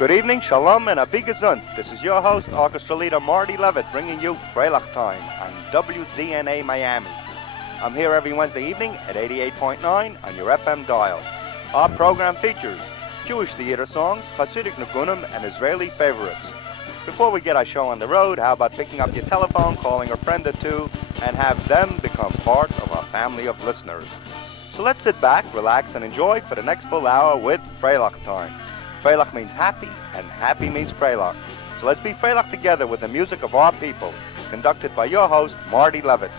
Good evening, shalom, and a big gesund. This is your host, orchestra leader Marty Levitt, bringing you Freilach Time on WDNA Miami. I'm here every Wednesday evening at 88.9 on your FM dial. Our program features Jewish theater songs, Hasidic Nagunim, and Israeli favorites. Before we get our show on the road, how about picking up your telephone, calling a friend or two, and have them become part of our family of listeners. So let's sit back, relax, and enjoy for the next full hour with Freilach Time. Freilach means happy, and happy means Freilach. So let's be Freilach together with the music of our people, conducted by your host, Marty Levitt.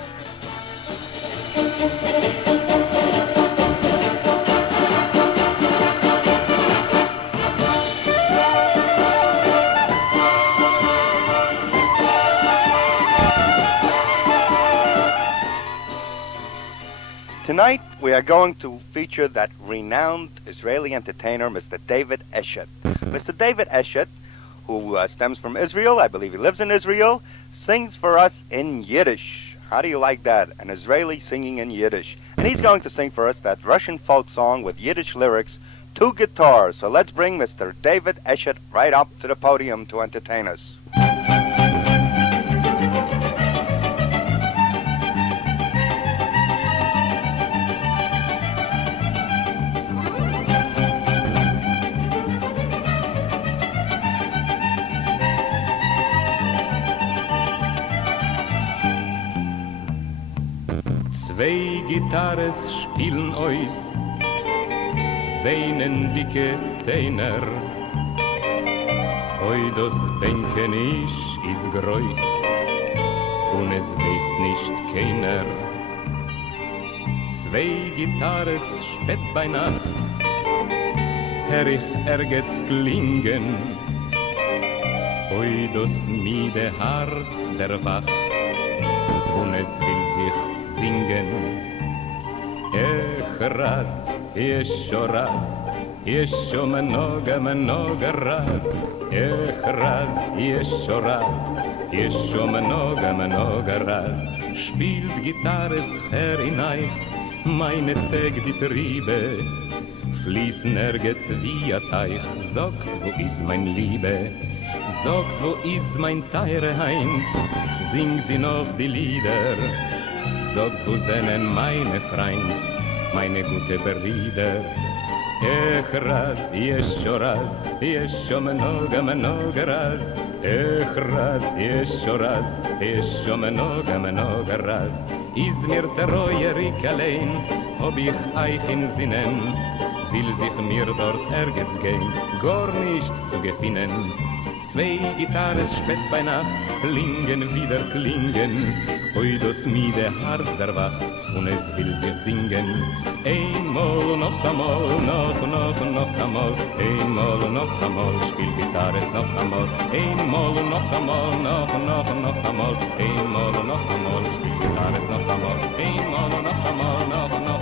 Tonight, we are going to feature that renowned Israeli entertainer, Mr. David Eshet. Mr. David Eshet, who stems from Israel, I believe he lives in Israel, sings for us in Yiddish. How do you like that? An Israeli singing in Yiddish. And he's going to sing for us that Russian folk song with Yiddish lyrics, two guitars. So let's bring Mr. David Eshet right up to the podium to entertain us. Zwei Gitarres spielen euch, weinen dicke Teiner. Oi, das Bänken ist groß, und es weiß nicht keiner. Zwei Gitarres spät bei Nacht, hör ich ergens klingen. Oi, das miede Herz der Wacht, und es will sich singen. Raz, еще раз, еще много раз. Раз, еще раз, еще много раз. Spielt Gitarres Herr in euch, meine Tag die Triebe, fließen nirgends wie ein Teich. Sagt, wo ist mein Liebe? Sagt, wo ist mein teure Heim? Singt sie noch die Lieder? Sagt, wo sind meine Freund, meine gute Brüder? Raz, еще раз, еще много раз. Raz, еще раз, еще много раз. Is mir treuerig allein, ob ich euch in Sinnen, will sich mir dort ergens gehen, gar nicht zu gewinnen. Zwei Gitarren spät bei Nacht, klingen wieder klingen. Oi, das miede Herz erwacht, und es will sich singen. Einmal noch einmal, noch einmal. Einmal noch einmal, spiel Gitarre noch einmal. Einmal noch einmal, noch einmal. Einmal noch einmal, spiel Gitarre noch einmal. Einmal noch einmal, noch einmal.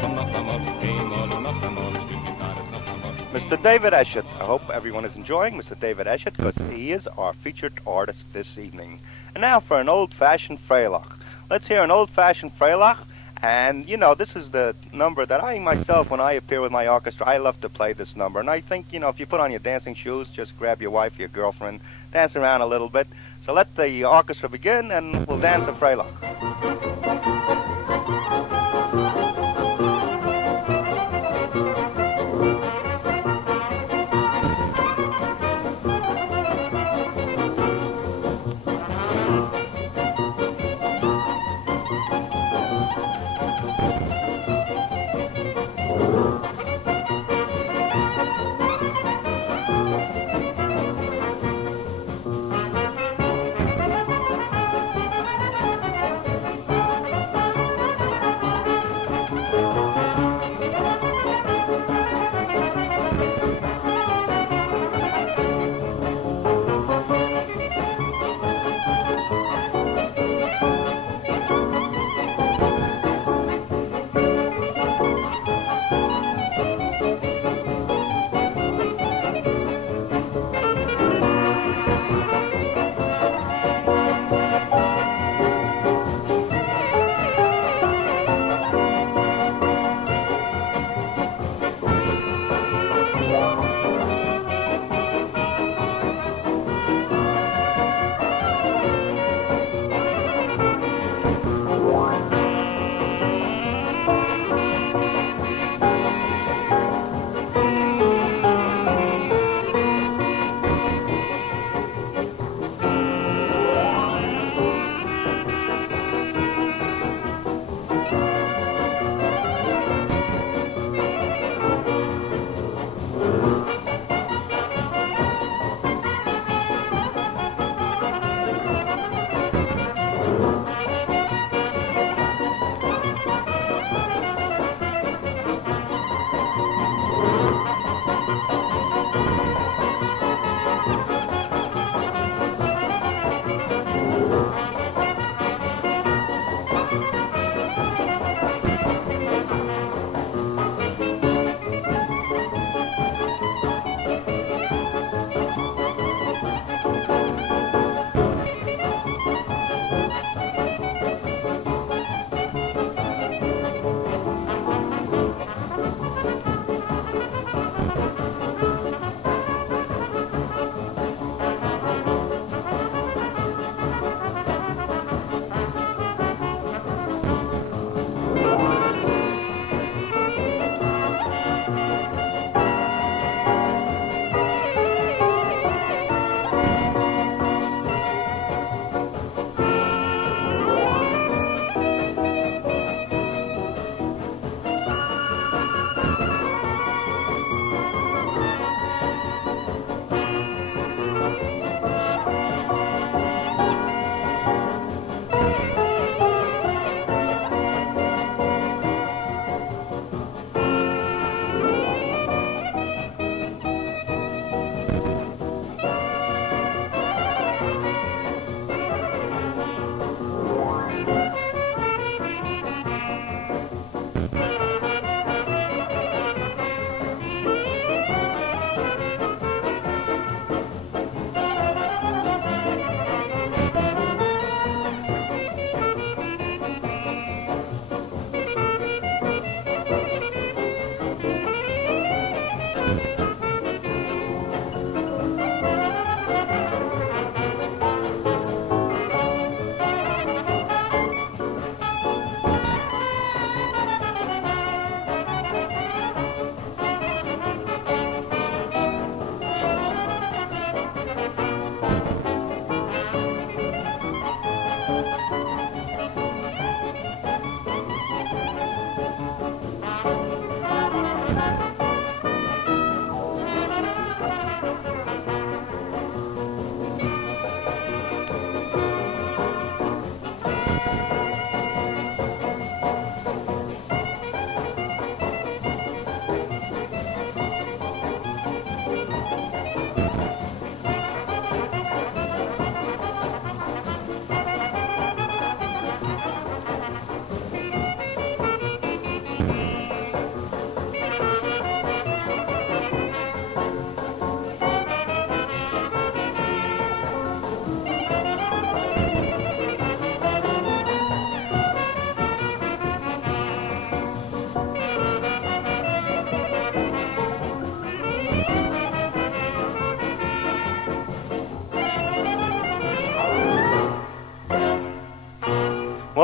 Einmal noch einmal, spiel Gitarre noch einmal. Mr. David Eshet. I hope everyone is enjoying Mr. David Eshet because he is our featured artist this evening. And now for an old-fashioned Freilach. Let's hear an old-fashioned Freilach. And, you know, this is the number that I myself, when I appear with my orchestra, I love to play this number. And I think, you know, if you put on your dancing shoes, just grab your wife, your girlfriend, dance around a little bit. So let the orchestra begin, and we'll dance a Freilach.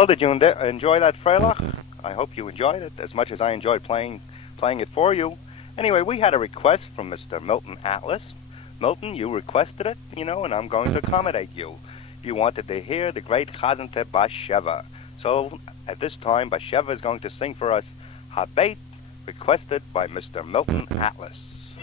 Well, did you enjoy that Freilach? I hope you enjoyed it as much as I enjoyed playing it for you. Anyway, we had a request from Mr. Milton Atlas. Milton, you requested it, and I'm going to accommodate you. You wanted to hear the great Chazante Basheva. So, at this time, Basheva is going to sing for us Habet, requested by Mr. Milton Atlas.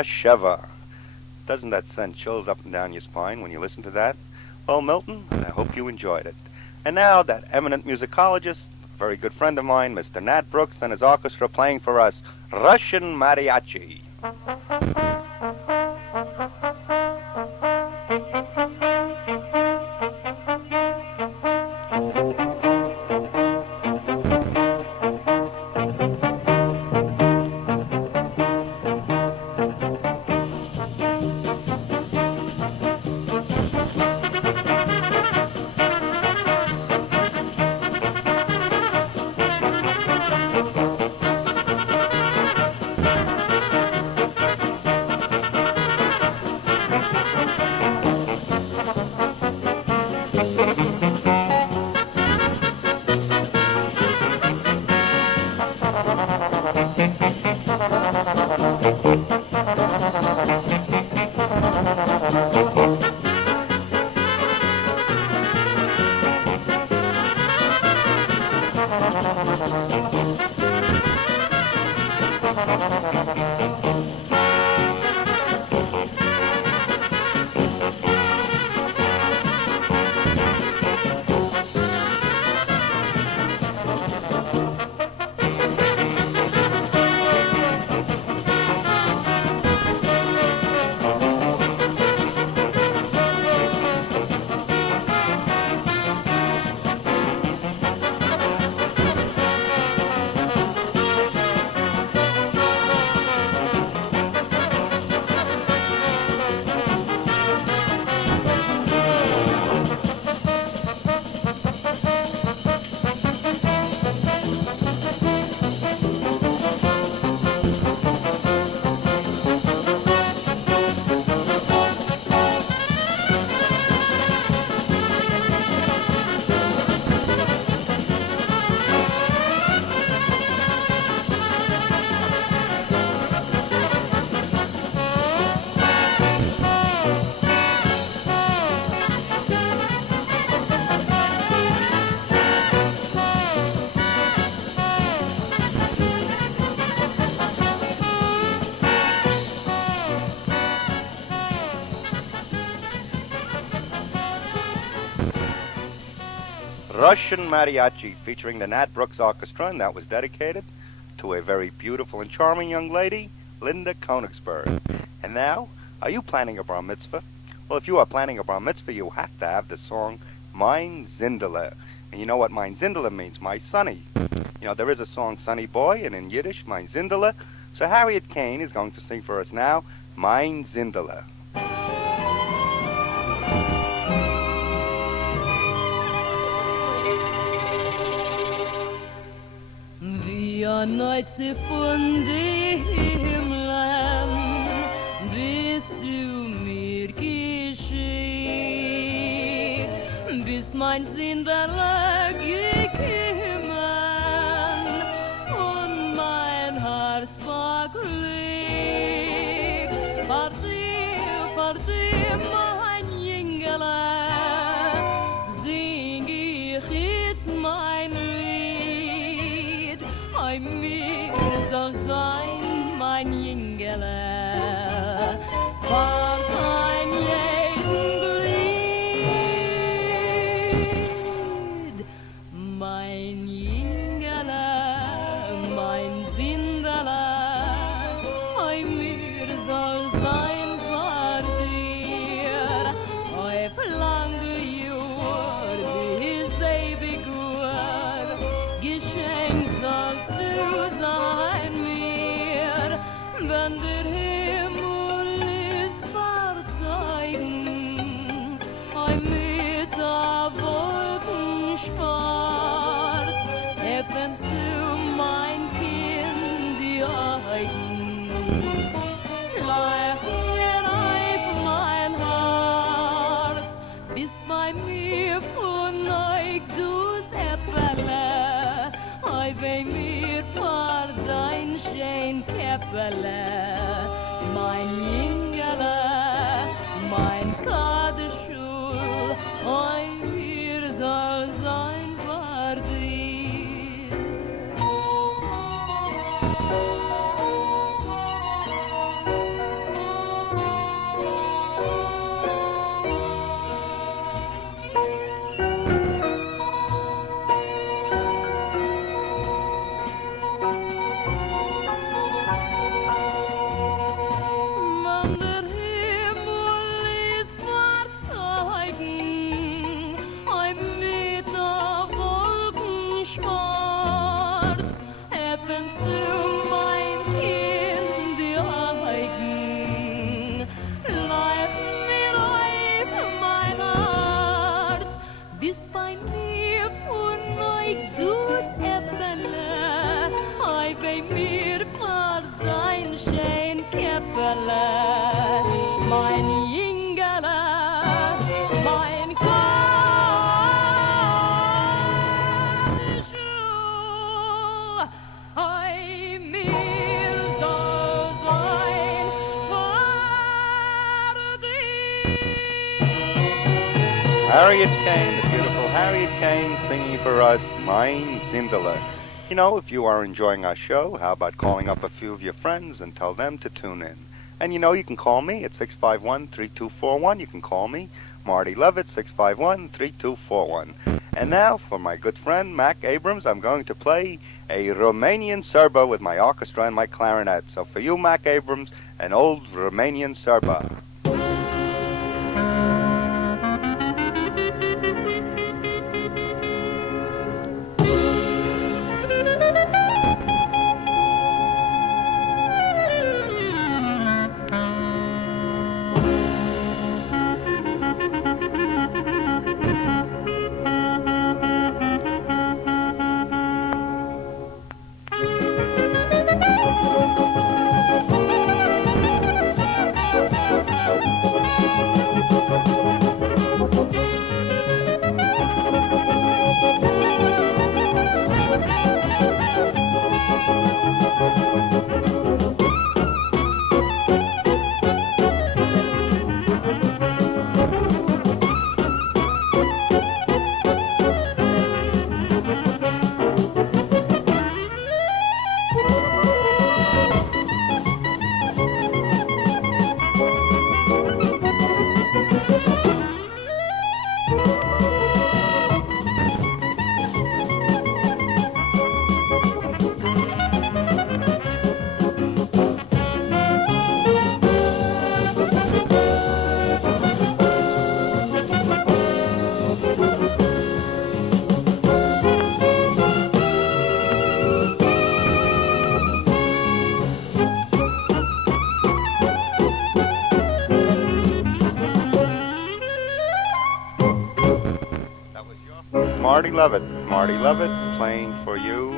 Basheva. Doesn't that send chills up and down your spine when you listen to that? Well, Milton, I hope you enjoyed it. And now that eminent musicologist, a very good friend of mine, Mr. Nat Brooks and his orchestra playing for us Russian Mariachi. Russian Mariachi featuring the Nat Brooks Orchestra, and that was dedicated to a very beautiful and charming young lady, Linda Konigsberg. And now, are you planning a bar mitzvah? Well, if you are planning a bar mitzvah, you have to have the song Mein Zindele. And you know what Mein Zindele means, my sonny. You know, there is a song Sonny Boy, and in Yiddish, Mein Zindele. So Harriet Kane is going to sing for us now, Mein Zindele. Wie ein Neuze von dem Land bist du mir geschickt, bist mein Sinderle gekommen und mein Herz beglückt. Für dich, mein Jüngele, sing ich jetzt mein Lied. Mir soll sein, mein Jüngele, war ein jeden Glied. Mein Jüngele, mein Sindele, mir soll sein vor dir, auf lange Jahre, bis ewig gut, geschenkt sollst du sein mir, wenn der Himmel ist verzeigen, mit der Wolken schwarz, öffnest du mein Kind die Augen. Leichen auf mein Herz, bist bei mir von euch du's Äpfele, bei mir vor dein schön Käppele, mein Jüngele, mein Kadeschul, Harriet Kane, the beautiful Harriet Kane, singing for us Mein Zindler. You know, if you are enjoying our show, how about calling up a few of your friends and tell them to tune in? And you know, you can call me at 651-3241. You can call me, Marty Levitt, 651-3241. And now, for my good friend Mac Abrams, I'm going to play a Romanian Serba with my orchestra and my clarinet. So for you, Mac Abrams, an old Romanian Serba. Marty Levitt playing for you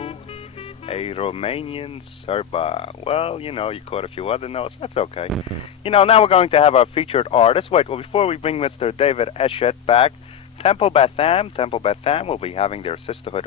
a Romanian Serba. Well, you know, you caught a few other notes. That's okay. You know, now we're going to have our featured artist. Wait, well, before we bring Mr. David Eshet back, Temple Beth Am will be having their Sisterhood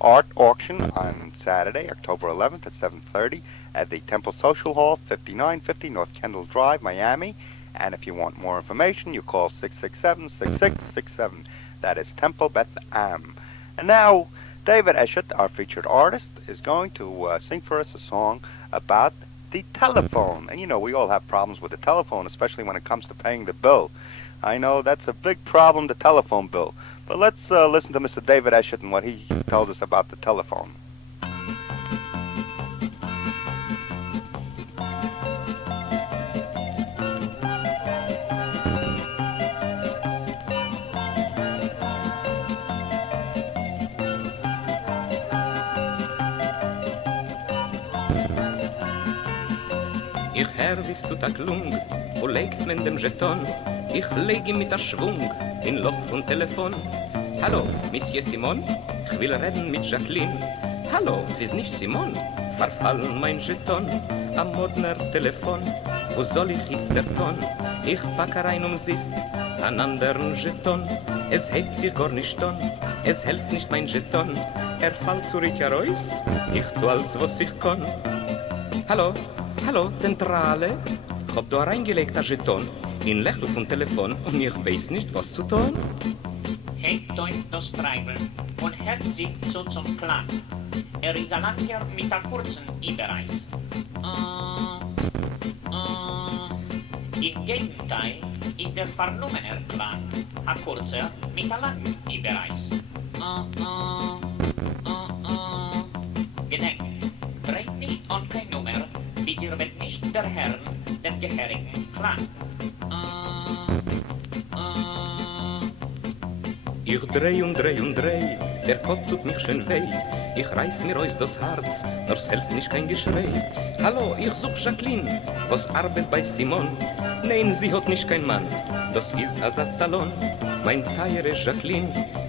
Art Auction on Saturday, October 11th at 7:30 at the Temple Social Hall, 5950 North Kendall Drive, Miami. And if you want more information, you call 667-6667. That is Temple Beth Am. And now, David Eshet, our featured artist, is going to sing for us a song about the telephone. And you know, we all have problems with the telephone, especially when it comes to paying the bill. I know that's a big problem, the telephone bill. But let's listen to Mr. David Eshet and what he tells us about the telephone. Ich hör, wie es tut a klung, wo legt men dem Jeton? Ich leg ihm mit a Schwung in Loch von Telefon. Hallo, Monsieur Simon, ich will reden mit Jacqueline. Hallo, es ist nicht Simon, verfallen mein Jeton. Am Modner Telefon, wo soll ich jetzt der Ton? Ich pack rein siehst an anderen Jeton. Es hebt sich gar nicht an, es hilft nicht mein Jeton. Fällt zurück heraus, ich tu alles, was ich kann. Hallo, hallo, Zentrale. Ich hab da reingelegt ein Jeton in Lächeln von Telefon und ich weiß nicht, was zu tun. Hebt euch das Treiben und hört sich so zum Plan. Ist ein Landjahr mit einem kurzen Überreis. Im Gegenteil ist der vernommener Plan ein kurzer mit einem langen Überreis. Gedenkt, dreht nicht an kein Nummer, bis ihr wird nicht der Herrn dem gehörigen Plan. Ich dreh und dreh und dreh, der Kopf tut mich schön weh. Ich reiß mir aus das Herz, nur es hilft nicht kein Geschrei. Hallo, ich such Jacqueline, was arbeitet bei Simon? Nein, sie hat nicht kein Mann, das ist ein Salon. Mein teure Jacqueline,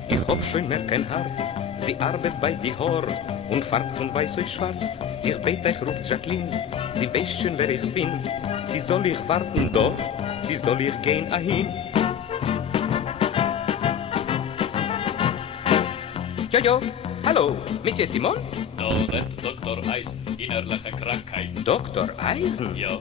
ich hab schon mehr kein Herz. Sie arbeitet bei die Haar und färbt von weiß auf schwarz. Ich bete, ich ruft Jacqueline, sie weiß schon, wer ich bin. Sie soll ich warten da, sie soll ich gehen ahin. Jojo, hallo, Monsieur Simon? No, das Dr. Eisen, innerliche Krankheit. Dr. Eisen? Ja,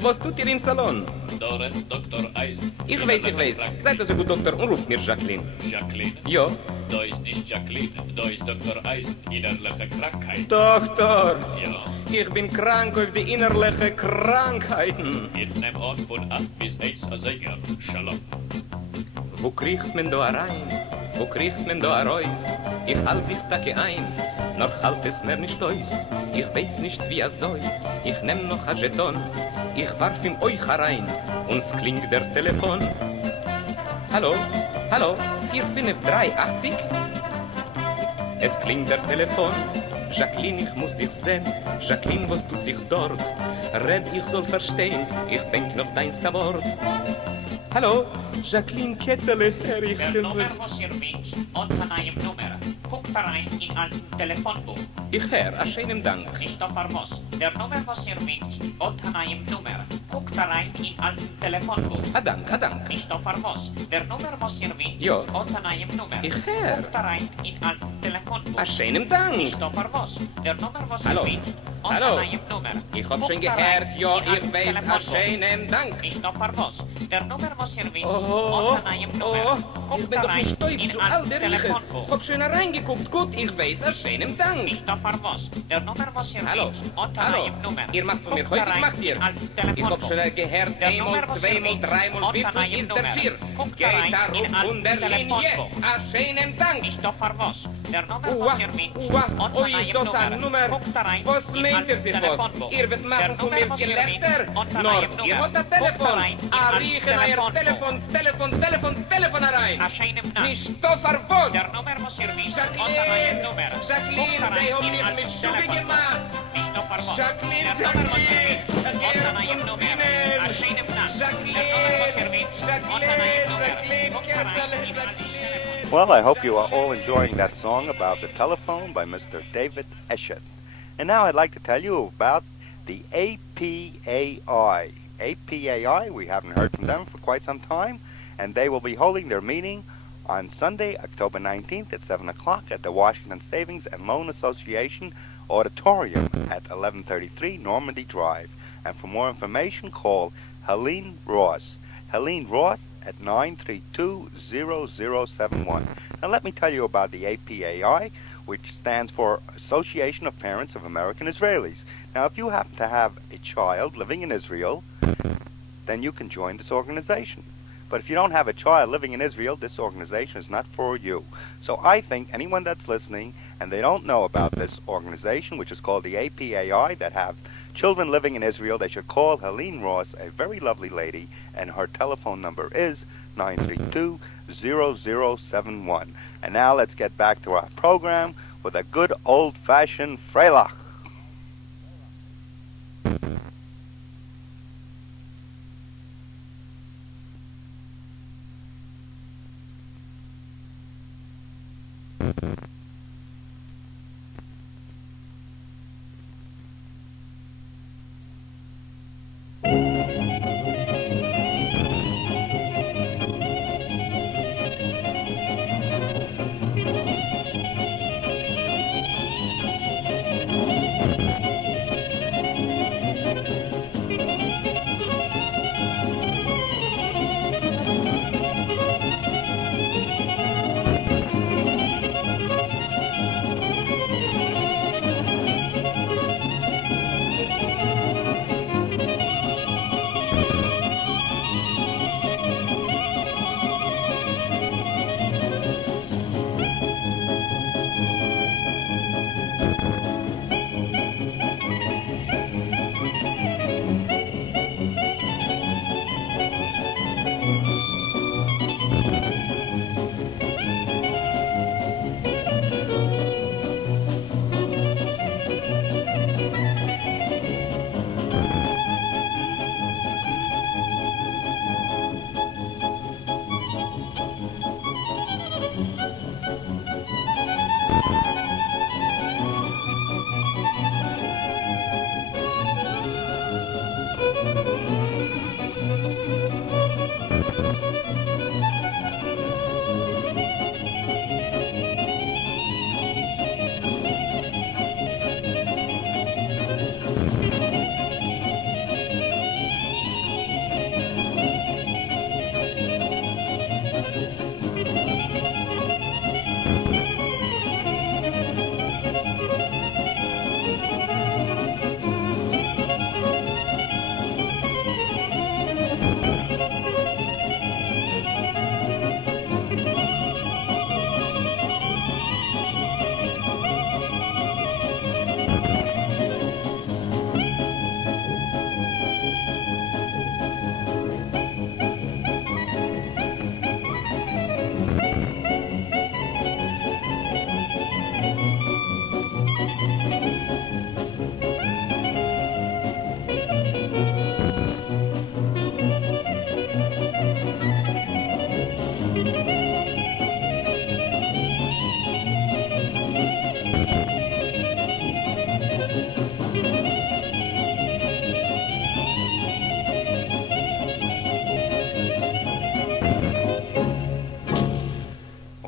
Was tut ihr im Salon? Dore, Dr. Eisen. Ich weiß. Seid so gut, Doktor, und ruft mir Jacqueline. Jacqueline? Ja. Da ist nicht Jacqueline, da ist Dr. Eisen. Innerliche Krankheit. Doktor, Ja. ich bin krank auf die innerliche Krankheiten. Ich nehm an von 8 bis 1 a Sänger. Shalom. Wo kriecht man da rein? Wo kriecht man da raus? Ich halt sich Tage ein, noch halt es mir nicht aus. Ich weiß nicht, wie er soll. Ich nehm noch ein Jeton. Ich warf ihm euch herein, und es klingt der Telefon. Hallo? 45380? Es klingt der Telefon. Jacqueline, ich muss dich sehen. Jacqueline, was tut sich dort? Red, ich soll verstehen. Ich denk noch dein Wort. Hallo? Jacqueline Ketzele, Herr, ich Der bin... Nummer, was ihr wünscht, und an einem Nummer. Guckt rein in alten Telefonbuch. Ich Herr, a schönem Dank. Christopher Voss. Der Nummer, was ihr wünscht, und an einem Nummer. Guckt rein in alten Telefonbuch. A Dank. Christopher Voss. Der Nummer, was ihr wünscht, Ja. und an einem Nummer. Ich Herr. Guckt rein in alten Telefonbuch. A schönem Dank. Christopher Voss. Der Nummer, was ihr Hallo. wünscht, und Hallo. an einem Nummer. Ich hab schon Guckt gehört, rein ja, in ich alten weiß, a Telefonbuch. schönem Dank. Christopher Voss. Der Nummer, was ihr wünscht, Oh, und an einem Nummer. ich Guckt bin doch rein nicht stolz, in so alten all der Riches. Telefonbuch. Hab schon reingeguckt, gut, ich weiß, a schönem Dank. Christopher Voss. Der Nummer, was ihr Hallo, wünscht, und an hallo, einem Nummer. ihr macht von mir Guckt häufig, rein macht ihr. in alten Ich hab Telefonbuch. schon gehört, Der einmal, Nummer, was ihr zweimal, wünscht, dreimal, und an wieviel einem ist der Nummer. Schier? Guckt Geht rein da in rum alten von der Linie, Telefonbuch. a schönem Dank. Christopher Voss. Der Nummer, Ua, was ihr wünscht, und an oi, ist einem das ein Nummer? Guckt rein Was in meint alten ihr für was? Telefonbuch. Ihr wird Der machen von Nummer, mir was ihr Gelächter? wünscht, und an Nor, einem ihr Nummer. habt ein Guckt Telefon. rein in A alten riechen euer Telefonbuch. Telefon herein. A schönem Dank. Christopher Voss. Der Nummer, was ihr wünscht, und an einem Nummer. Jacqueline, Guckt rein sie haben in mich alten mit Schuhe Telefonbuch. gemacht. Christopher Voss. Jacqueline, Der Nummer, was ihr Jacqueline, wünscht, und an einem Nummer. A schönem Dank. Der Nummer, was ihr wünscht, und an einem Nummer. Guckt rein in alten Telefonbuch. Well, I hope you are all enjoying that song about the telephone by Mr. David Eshet. And now I'd like to tell you about the APAI. APAI, we haven't heard from them for quite some time, and they will be holding their meeting on Sunday, October 19th at 7 o'clock at the Washington Savings and Loan Association Auditorium at 1133 Normandy Drive. And for more information, call Helene Ross. Helene Ross at 932-0071. Now let me tell you about the APAI, which stands for Association of Parents of American Israelis. Now if you happen to have a child living in Israel, then you can join this organization. But if you don't have a child living in Israel, this organization is not for you. So I think anyone that's listening and they don't know about this organization, which is called the APAI, that have children living in Israel, they should call Helene Ross, a very lovely lady, and her telephone number is 932-0071. And now let's get back to our program with a good old-fashioned Freilach.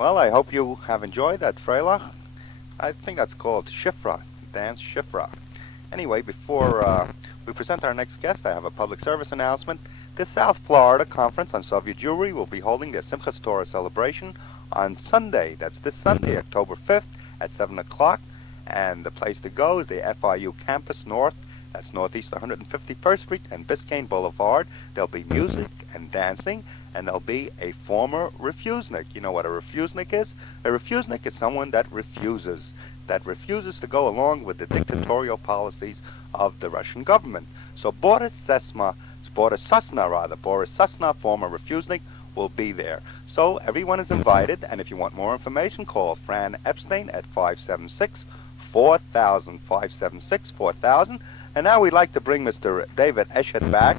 Well, I hope you have enjoyed that Freilach. I think that's called Shifra, dance Shifra. Anyway, before we present our next guest, I have a public service announcement. The South Florida Conference on Soviet Jewry will be holding their Simchas Torah celebration on Sunday. That's this Sunday, October 5th at 7 o'clock. And the place to go is the FIU Campus North. That's Northeast 151st Street and Biscayne Boulevard. There'll be music and dancing, and there'll be a former refusenik. You know what a refusenik is? A refusenik is someone that refuses to go along with the dictatorial policies of the Russian government. So Boris Sasna, former refusenik, will be there. So everyone is invited, and if you want more information, call Fran Epstein at 576-4000, 576-4000. And now we'd like to bring Mr. David Eshet back.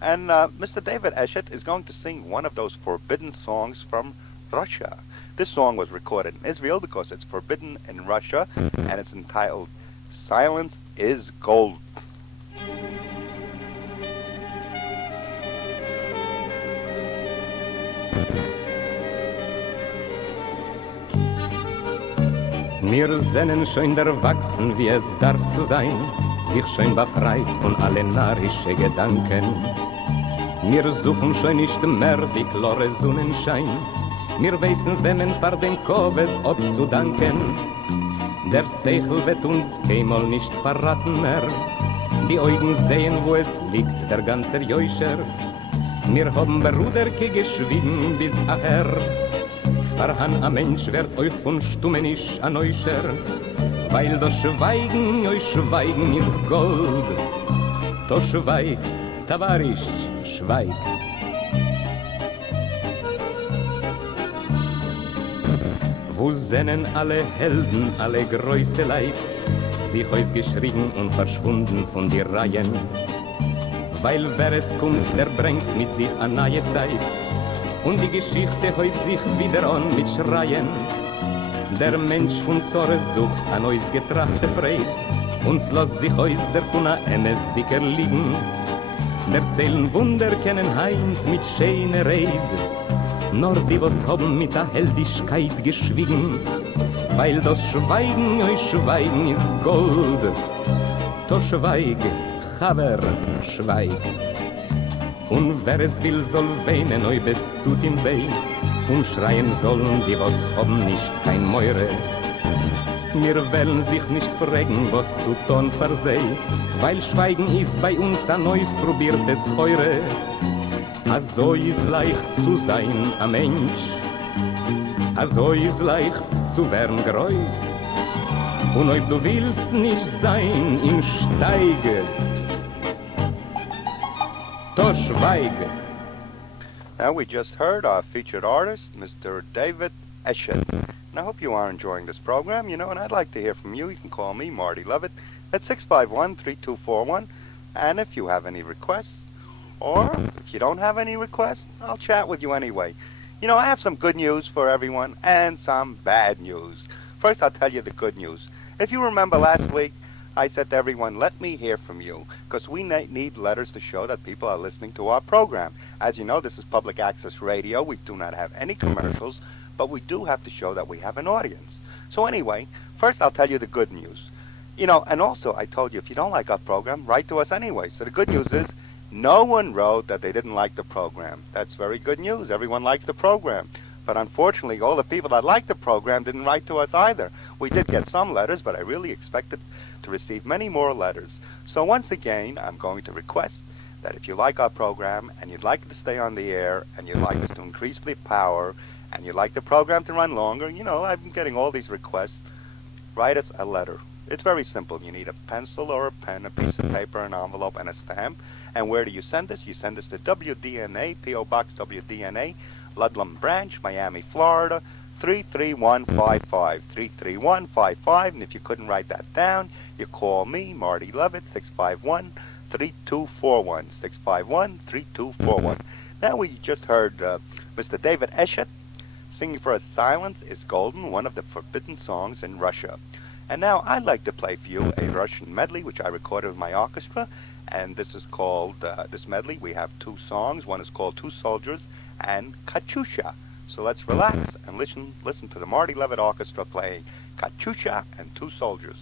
And Mr. David Eshet is going to sing one of those forbidden songs from Russia. This song was recorded in Israel because it's forbidden in Russia, and it's entitled Silence is Gold. Wir sennen schon erwachsen, wie es darf zu sein, sich schon befreit von allen narrische Gedanken. Wir suchen schon nicht mehr die klare Sonnenschein, wir wissen, wem vor dem Covid abzudanken. Der Seichel wird uns keinmal nicht verraten mehr, die Augen sehen, wo es liegt, der ganze Jäuscher. Wir haben Bruderke geschwiegen bis aher, Farhan a Mensch wird euch von Stumme nicht an Euscher, weil das Schweigen, euch Schweigen ist Gold. To schweig, Tavarisch, schweig. Wo sennen alle Helden, alle Größe Leid, sich heus geschrien und verschwunden von die Reihen, weil wer es kommt, der bringt mit sich eine neue Zeit. Und die Geschichte heut sich wieder an mit Schreien. Der Mensch von Zorre sucht an uns getrachte Freit, uns lässt sich heut der von a Emes dicker liegen. Erzählen Wunder kennen heint mit schöne Rede, nur die was haben mit der Heldigkeit geschwiegen, weil das Schweigen, euch Schweigen ist Gold. To schweig, Chaber, schweig. Und wer es will, soll weinen, oi es tut ihm weh, und schreien sollen die, was haben nicht kein Meure. Wir wollen sich nicht fragen, was zu tun verseh, weil Schweigen ist bei uns ein neues probiertes Heure. Also ist leicht zu sein ein Mensch, also ist leicht zu werden groß, und ob du willst nicht sein in Steige, to schweige. Now we just heard our featured artist, Mr. David Eshet. And I hope you are enjoying this program, and I'd like to hear from you. You can call me, Marty Levitt, at 651-3241. And if you have any requests, or if you don't have any requests, I'll chat with you anyway. I have some good news for everyone and some bad news. First, I'll tell you the good news. If you remember last week, I said to everyone, let me hear from you, because we need letters to show that people are listening to our program. As you know, this is public access radio. We do not have any commercials, but we do have to show that we have an audience. So anyway, first I'll tell you the good news. And also I told you, if you don't like our program, write to us anyway. So the good news is, no one wrote that they didn't like the program. That's very good news. Everyone likes the program. But unfortunately, all the people that like the program didn't write to us either. We did get some letters, but I really expected to receive many more letters. So once again, I'm going to request that if you like our program and you'd like it to stay on the air and you'd like us to increase the power and you'd like the program to run longer, I've been getting all these requests, write us a letter. It's very simple. You need a pencil or a pen, a piece of paper, an envelope, and a stamp. And where do you send this? You send this to WDNA, P.O. Box WDNA, Ludlam Branch, Miami, Florida, 33155, 33155. And if you couldn't write that down, you call me, Marty Levitt, 651-3241, 651-3241. Now we just heard Mr. David Eshet singing for us Silence is Golden, one of the forbidden songs in Russia. And now I'd like to play for you a Russian medley, which I recorded with my orchestra. And this is called, this medley, we have two songs. One is called Two Soldiers and Katyusha. So let's relax and listen to the Marty Levitt Orchestra play Katyusha and Two Soldiers.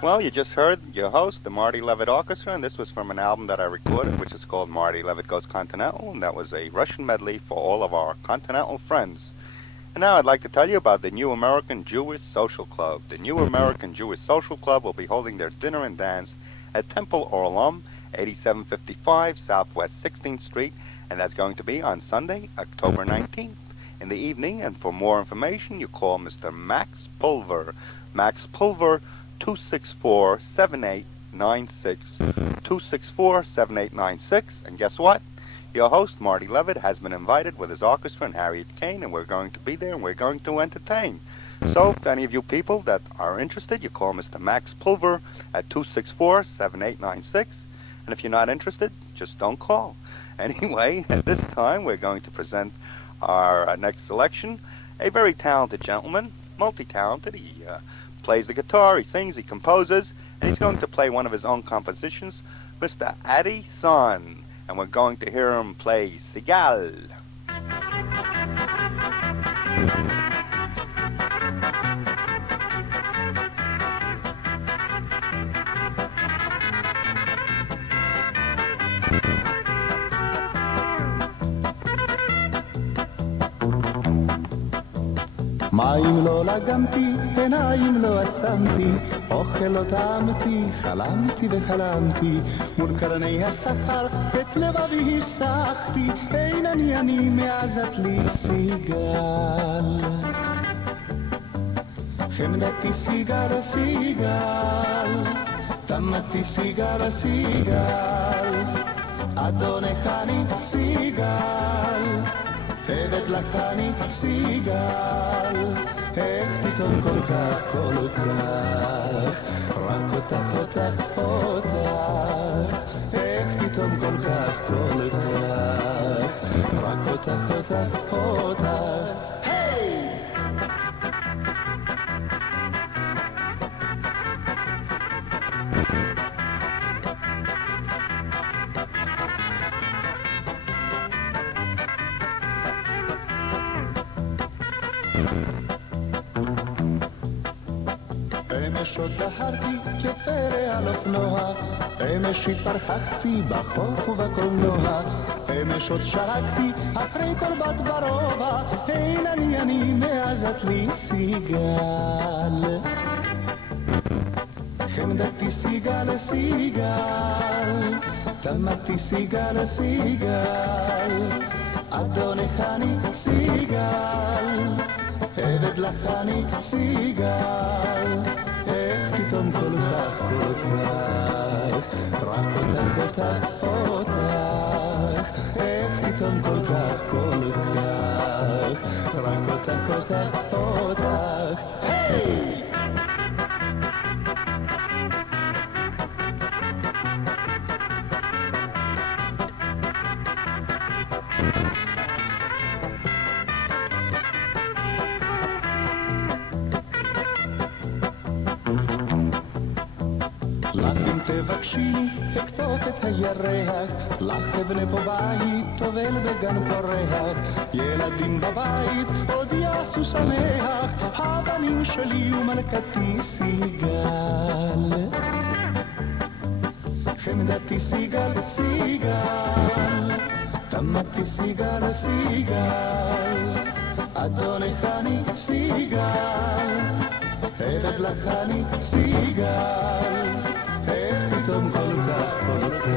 Well, you just heard your host, the Marty Levitt Orchestra, and this was from an album that I recorded, which is called Marty Levitt Goes Continental, and that was a Russian medley for all of our continental friends. And now I'd like to tell you about the New American Jewish Social Club. The New American Jewish Social Club will be holding their dinner and dance at Temple Olam, 8755 Southwest 16th Street, and that's going to be on Sunday, October 19th in the evening. And for more information, you call Mr. Max Pulver. Max Pulver, 264-7896, 264-7896, and guess what? Your host, Marty Levitt, has been invited with his orchestra and Harriet Kane, and we're going to be there and we're going to entertain. So if any of you people that are interested, you call Mr. Max Pulver at 264-7896, and if you're not interested, just don't call. Anyway, at this time, we're going to present our next selection, a very talented gentleman, multi-talented. He plays the guitar, he sings, he composes, and he's going to play one of his own compositions, Mr. Adi San, and we're going to hear him play Sigal. מים לא לגמתי, עיניים לא עצמתי, אוכל לא טעמתי, חלמתי וחלמתי, מול קרני השכר את לבבי הסחתי, אין אני מעזת לי סיגל. חמדתי סיגל סיגל, תמתי סיגל סיגל, אדונך אני סיגל, עבד לך אני סיגל, איך פתאום כל כך, כל כך, רק אותך, איך פתאום כל כך, כל כך, רק אותך, היי! עוד דהרתי כפרא על אופנוע, אמש התפרחחתי בחוף ובקולנוע, אמש עוד שרקתי אחרי כל בת ברובע, אין אני מעזת לי סיגל. חמדתי סיגל סיגל, תמתי סיגל סיגל, אדונך אני סיגל, עבד לך אני סיגל, איך פתאום כל כך רק אותך, איך פתאום כל כך רק אותך, היי! תבקשי, אכתוב את הירח, לך אבנה פה בית, טובל בגן פורח, ילדים בבית, עוד יעשו שמח, הבנים שלי ומלכתי סיגל. חמדתי סיגל סיגל, תמתי סיגל סיגל, אדונך אני סיגל, עבד לך אני סיגל, איך פתאום כל כך רק אותך,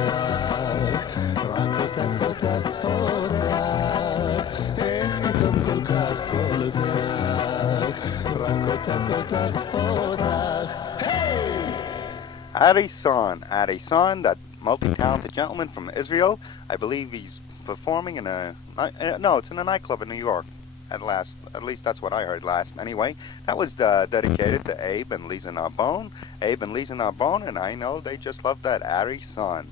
איך פתאום כל כך רק אותך, hey! Ari Son, that multi-talented gentleman from Israel. I believe he's performing in it's in a nightclub in New York. At least that's what I heard last. Anyway, that was dedicated to Abe and Lisa Narbonne. Abe and Lisa Narbonne, and I know they just love that Ari Son.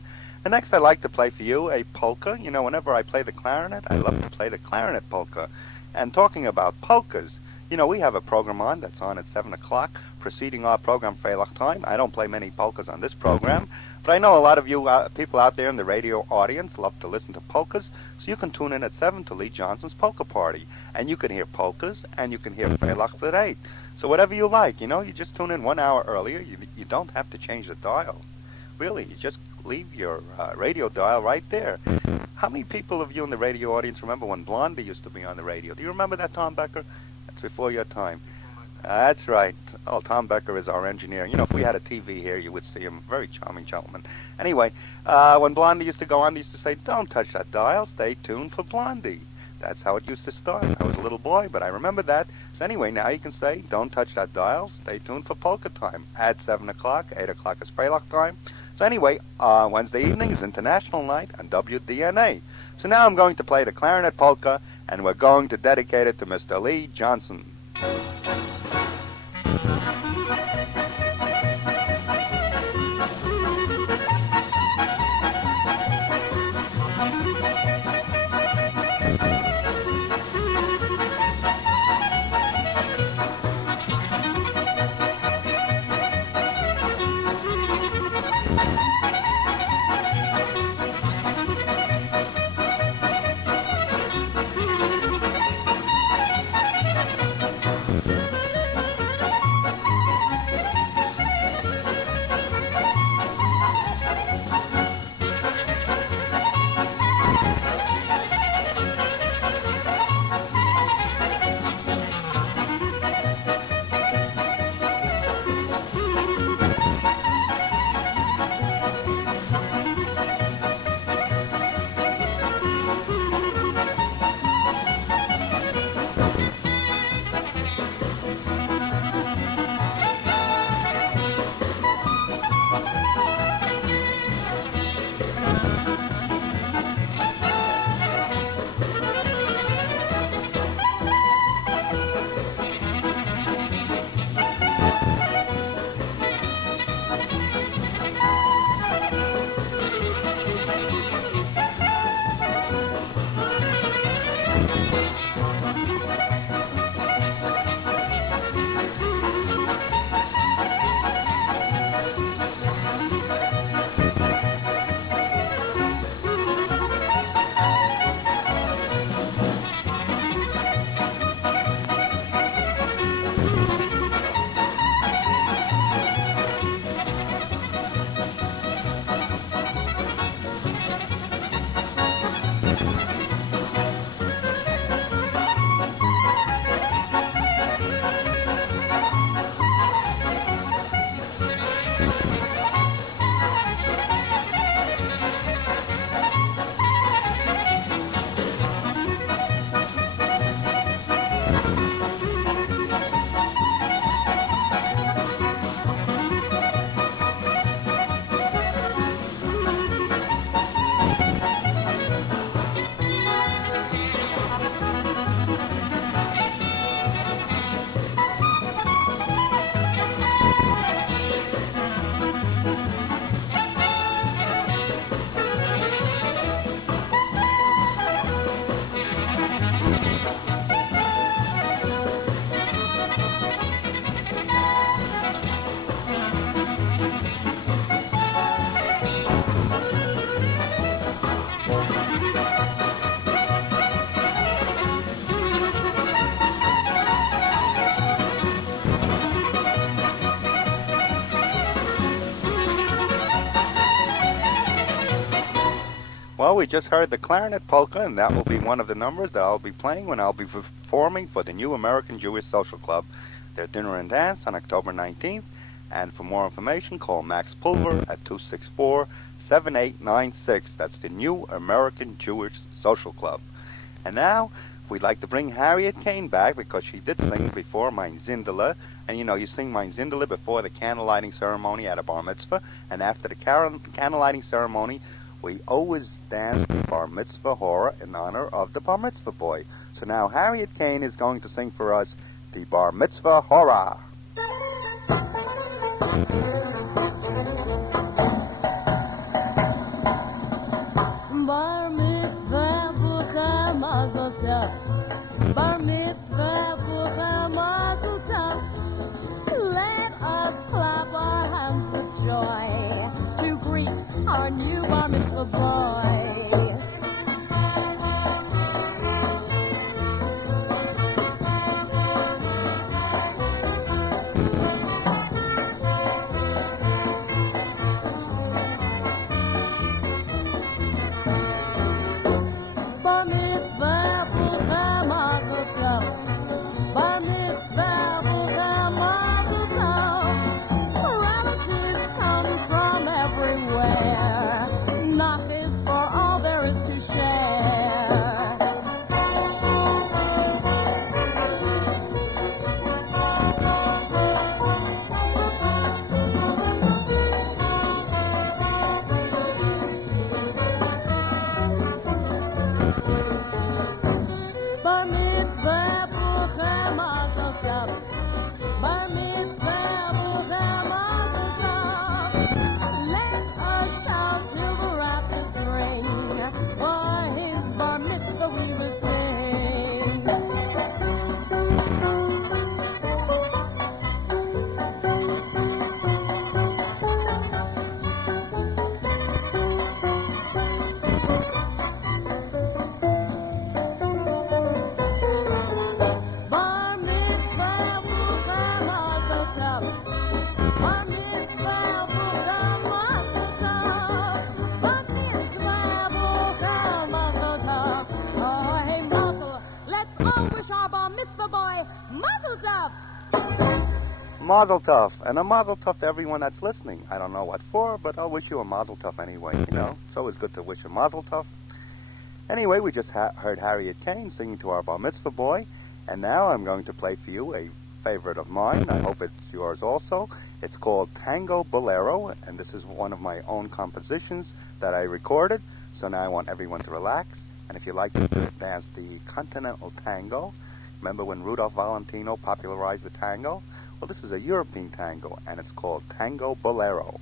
And next I'd like to play for you a polka. You know, whenever I play the clarinet, I love to play the clarinet polka. And talking about polkas, you know, we have a program on that's on at 7 o'clock, preceding our program Freilach Time. I don't play many polkas on this program, but I know a lot of you people out there in the radio audience love to listen to polkas, so you can tune in at 7 to Lee Johnson's Polka Party. And you can hear polkas, and you can hear Freilachs at 8. So whatever you like, you know, you just tune in 1 hour earlier. You don't have to change the dial. Really, you just leave your radio dial right there. How many people of you in the radio audience remember when Blondie used to be on the radio? Do you remember that, Tom Becker? That's before your time. That's right. Oh, Tom Becker is our engineer. You know, if we had a TV here, you would see him. Very charming gentleman. Anyway, when Blondie used to go on, they used to say, don't touch that dial. Stay tuned for Blondie. That's how it used to start. I was a little boy, but I remember that. So anyway, now you can say, don't touch that dial. Stay tuned for Polka Time at 7 o'clock. 8 o'clock is Freilach Time. So anyway, Wednesday evening is International Night on WDNA. So now I'm going to play the clarinet polka, and we're going to dedicate it to Mr. Lee Johnson. Well, we just heard the clarinet polka, and that will be one of the numbers that I'll be playing when I'll be performing for the New American Jewish Social Club, their dinner and dance on October 19th. And for more information, call Max Pulver at 264-7896. That's the New American Jewish Social Club. And now, we'd like to bring Harriet Kane back because she did sing before Mein Zindele. And you know, you sing Mein Zindele before the candle lighting ceremony at a bar mitzvah. And after the candle lighting ceremony, we always dance the bar mitzvah hora in honor of the bar mitzvah boy. So now Harriet Kane is going to sing for us the bar mitzvah hora. Bar mitzvah bucha mazel tov. Bar mitzvah bucha mazel tov. Let us clap our hands with joy to greet our new bar mitzvah boy. Bar mitzvah bucha mazel tov. Bar mitzvah bucha mazel tov. Relatives come from everywhere. Knock is for all there is to share. Bar mitzvah bucha mazel tov. Bar mitzvah bucha mazel tov. Let us shout till the rafters ring. For his bar mitzvah we will sing. Bar mitzvah bucha mazel tov. Bar mitzvah bucha mazel tov. Bar mitzvah bucha mazel tov. Oh, hey, mazel. Let's all wish our bar mitzvah boy mazel tov. Mazel tov, and a mazel tov to everyone that's listening. I don't know what for, but I'll wish you a mazel tov anyway, you know. It's always good to wish a mazel tov. Anyway, we just heard Harriet Kane singing to our bar mitzvah boy, and now I'm going to play for you a favorite of mine. I hope it's yours also. It's called Tango Bolero, and this is one of my own compositions that I recorded. So now I want everyone to relax, and if you like to dance the continental tango, remember when Rudolph Valentino popularized the tango? Well, this is a European tango, and it's called Tango Bolero.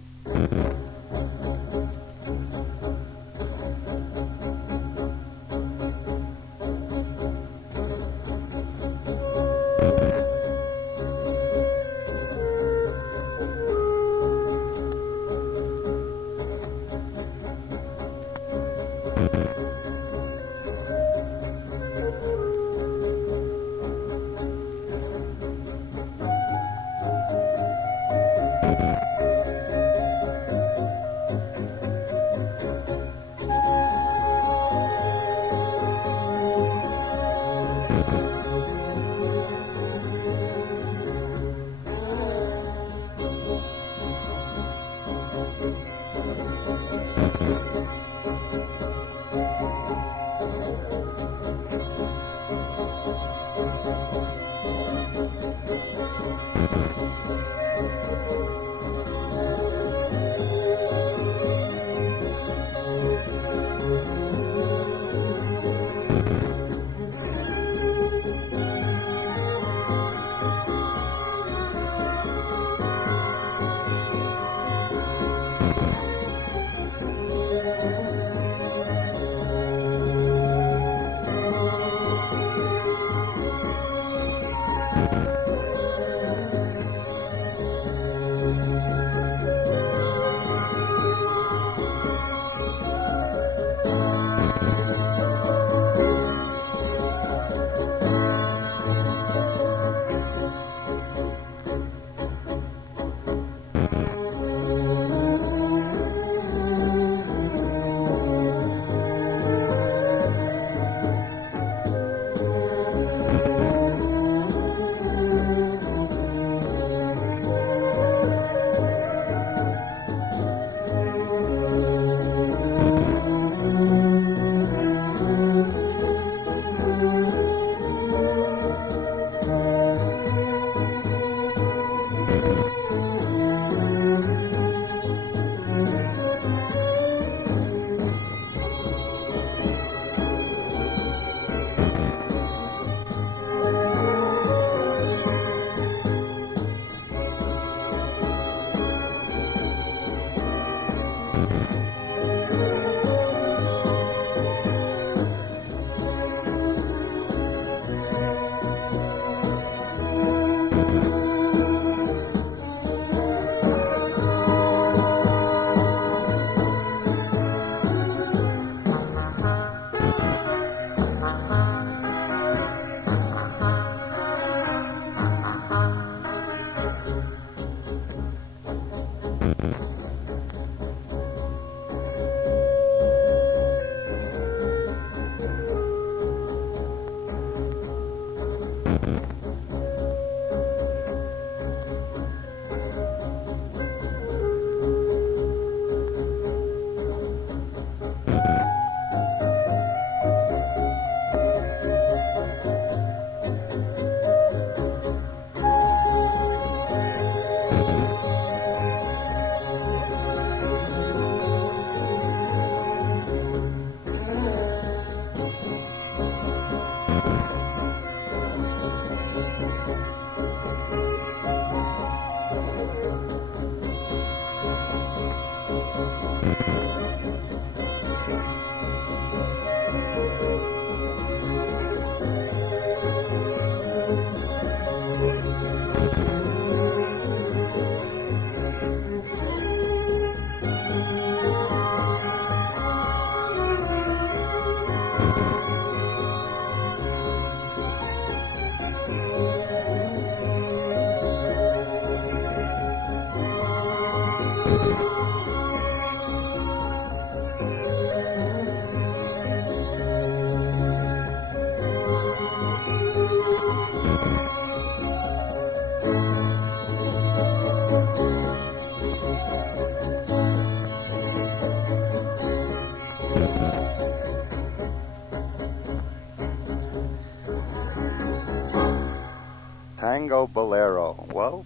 Tango Bolero. Well,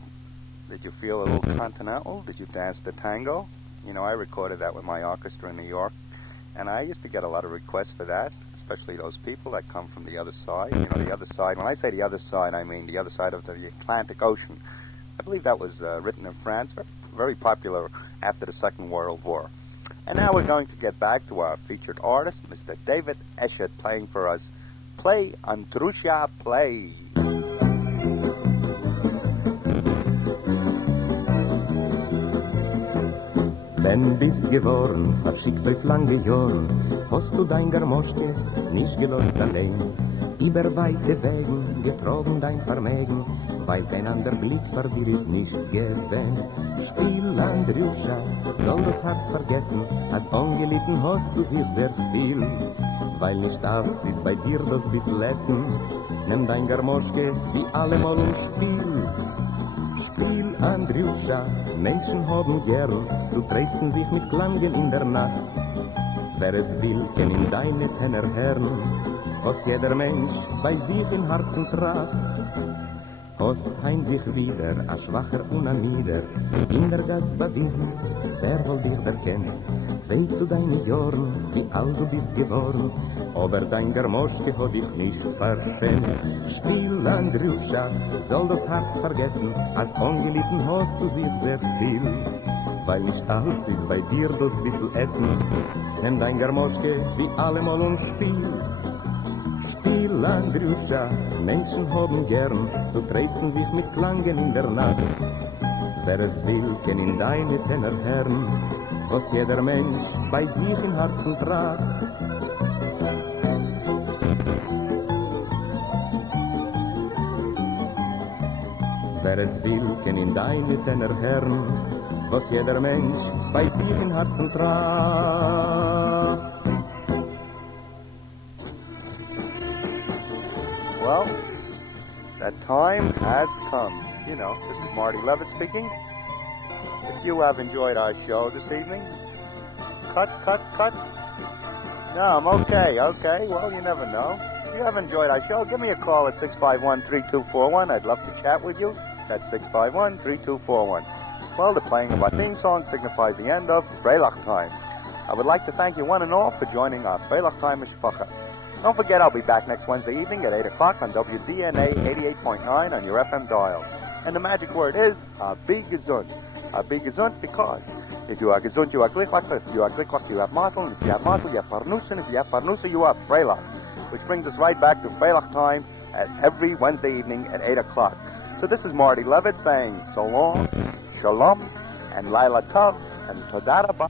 did you feel a little continental? Did you dance the tango? You know, I recorded that with my orchestra in New York, and I used to get a lot of requests for that, especially those people that come from the other side. You know, the other side. When I say the other side, I mean the other side of the Atlantic Ocean. I believe that was written in France, very popular after the Second World War. And now we're going to get back to our featured artist, Mr. David Eshet, playing for us. Play, Andrusha, play. Wenn bist geworden, verschickt durch lange Jahren, hast du dein Garmoschke nicht gelost allein. Über weite Wegen getrogen dein Vermägen, weil kein anderer Blick vor dir ist nicht gewähnt. Spiel, Andruscha, soll das Herz vergessen, als angelitten hast du sich sehr viel. Weil nicht alles ist bei dir das bisschen Essen, nimm dein Garmoschke wie allemal und spiel. Spiel, Andruscha, Menschen haben gern, zu trösten sich mit Klangen in der Nacht. Wer es will, kann in deine Tenor hören, was jeder Mensch bei sich im Herzen tragt. Hast hein sich wieder, a schwacher und a nieder, in der Gasse bewiesen, wer wohl dich erkennt. Weh zu deinen Jahren, wie alt du bist geworden, aber dein Garmoschke hat dich nicht verschämt. Spiel, Andruscha, soll das Herz vergessen, als angelitten hast du sich sehr viel. Weil nicht alles ist bei dir das bissl Essen, nimm dein Garmoschke wie allemal und spiel. Spiel, Andruscha, Menschen haben gern, zu trösten sich mit Klangen in der Nacht. Wer es will, kann in deine Tenor hören, was jeder Mensch bei sich im Herzen tragt. Wer es will, kann in deine Tenor hören, was jeder Mensch bei sich im Herzen tragt. Well, that time has come. You know, this is Marty Levitt speaking. If you have enjoyed our show this evening, cut. No, I'm okay. Well, you never know. If you have enjoyed our show, give me a call at 651-3241. I'd love to chat with you. That's 651-3241. Well, the playing of our theme song signifies the end of Freilach time. I would like to thank you one and all for joining our Freilach time Mishpacha. Don't forget, I'll be back next Wednesday evening at 8 o'clock on WDNA 88.9 on your FM dial. And the magic word is, be gesund. Be gesund because if you are gesund, you are glicklich. If you are glicklich, you have mazel. If you have mazel, you have parnusa. If you have parnusa, you have freilach. Which brings us right back to Freilach time at every Wednesday evening at 8 o'clock. So this is Marty Levitt saying so long, shalom, and Laila Tov, and Toda Rabah.